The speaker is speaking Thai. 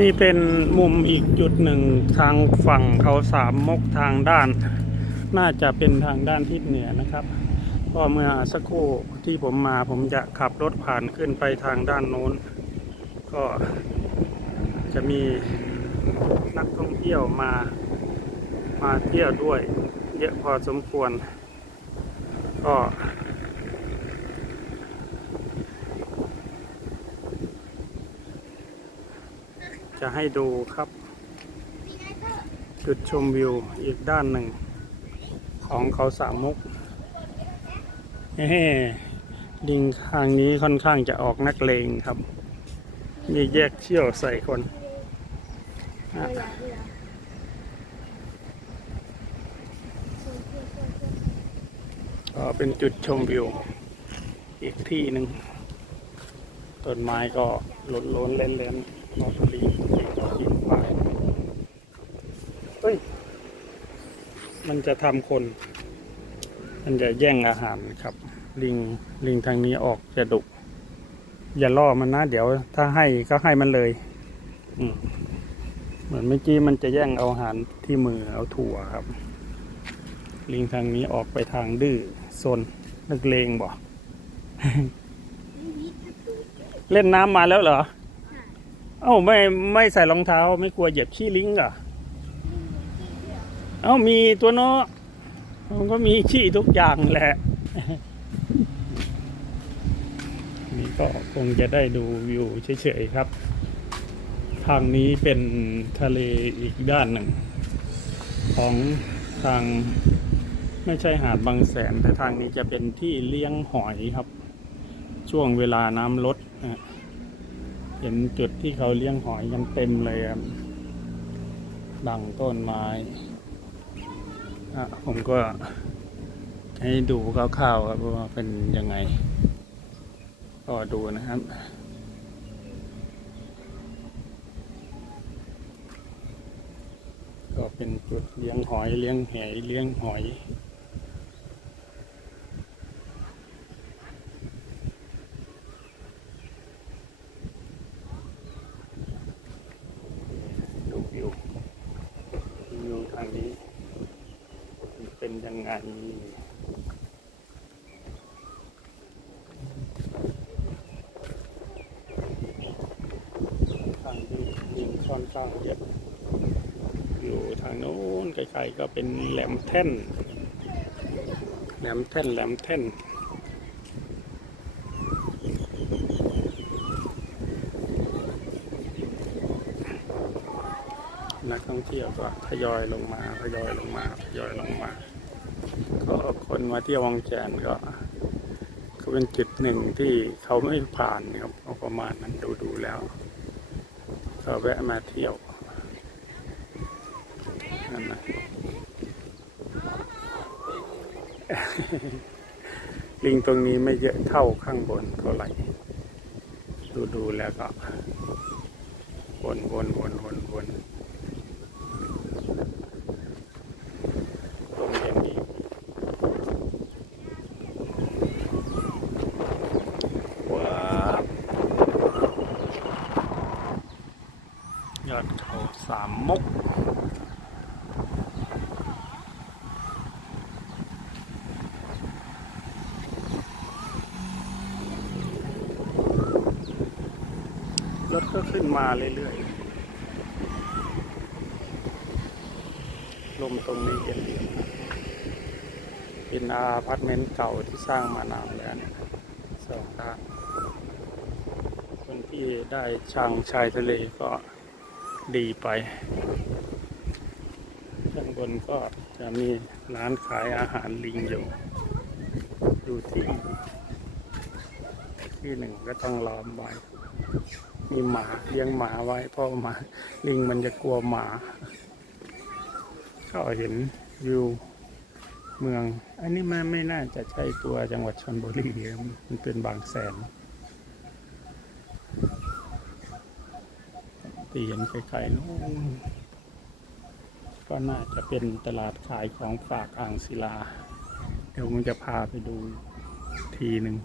นี่เป็นมุมอีกจุดหนึ่งทางฝั่งเขาสามมกทางด้าน น่าจะเป็นทางด้านทิศเหนือนะครับก็เมื่อสักครู่ที่ผมมาผมจะขับรถผ่านขึ้นไปทางด้านโน้น ก็จะมีนักท่องเที่ยวมามาเที่ยวด้วย เยอะพอสมควร ก็ จะให้ดูครับ จุดชมวิวอีกด้านหนึ่ง ของเขาสามมุกเฮ้ลิงทางนี้ค่อนข้างจะออกนักเลงครับ มีแยกเชี่ยวใส่คนอะก็เป็นจุดชมวิว อีกที่หนึ่งต้นไม้ก็หล่นล้นเล่นเล่นๆนอกลีลิงก็กินไปเฮ้ย มันจะทำคน มันจะแย่งอาหารครับ ลิงลิงทางนี้ออกจะดุอย่าล่อมันนะ เดี๋ยวถ้าให้ก็ให้มันเลย อืมเหมือนเมื่อกี้มันจะแย่งเอาอาหารที่มือเอาถั่วครับ ลิงทางนี้ออกไปทางดื้อซนนักเลงบ่เล่นน้ำมาแล้วเหรอ เอ้าไม่ไม่ใส่รองเท้าไม่กลัวเหยียบขี้ลิงเหรอ เอามีตัวเนาะมันก็มีขี้ทุกอย่างแหละ นี่ก็คงจะได้ดูวิวเฉยๆครับ ทางนี้เป็นทะเลอีกด้านหนึ่ง ของทางไม่ใช่หาดบางแสน แต่ทางนี้จะเป็นที่เลี้ยงหอยครับ ช่วงเวลาน้ำลดเห็นจุดที่เขาเลี้ยงหอยกันเต็มเลยครับดังต้นไม้ ผมก็ให้ดูคร่าวๆครับว่าเป็นยังไง ก็ดูนะครับก็เป็นจุดเลี้ยงหอยเลี้ยงแหเลี้ยงหอย ดูวิววิวทางนี้ มันเป็นยังไงทางนี้ยิงค่อนข้างเยอะอยู่ทางโน้นไกลๆก็เป็นแหลมแท่น แหลมแท่นแหลมแท่นนักท่องเที่ยวก็ทยอยลงมาทยอยลงมาทยอยลงมา คนมาเที่ยววังแจนก็ก็เป็นจุดหนึ่งที่เขาไม่ผ่านครับเอาประมาณนั้นดูดูแล้ว ก็แวะมาเที่ยวนั่นนะลิงตรงนี้ไม่เยอะเท่าข้างบนเท่าไหร่ ดูดูแล้วก็วนวนวนวนวนตรงอย่างนี้ว้าวยอดเขา สามมกรถก็ขึ้นมาเรื่อยๆ ลมตรงนี้เย็นดีเป็นอาพาร์ตเมนต์เก่าที่สร้างมานานแล้วนสองด้านคนที่ได้ช่างชายทะเลก็ ดีไป ข้างบนก็จะมีร้านขายอาหารลิงอยู่ ดูที่ ที่หนึ่งก็ต้องล้อมไว้ มีหมาเลี้ยงหมาไว้เพราะหมาลิงมันจะกลัวหมา ก็เห็นวิวเมือง อันนี้มันไม่น่าจะใช่ตัวจังหวัดชนบุรีมันเป็นบางแสน ตีเห็นไกลๆนู้นก็น่าจะเป็นตลาดขายของฝากอ่างศิลา เดี๋ยวมันจะพาไปดูทีหนึ่ง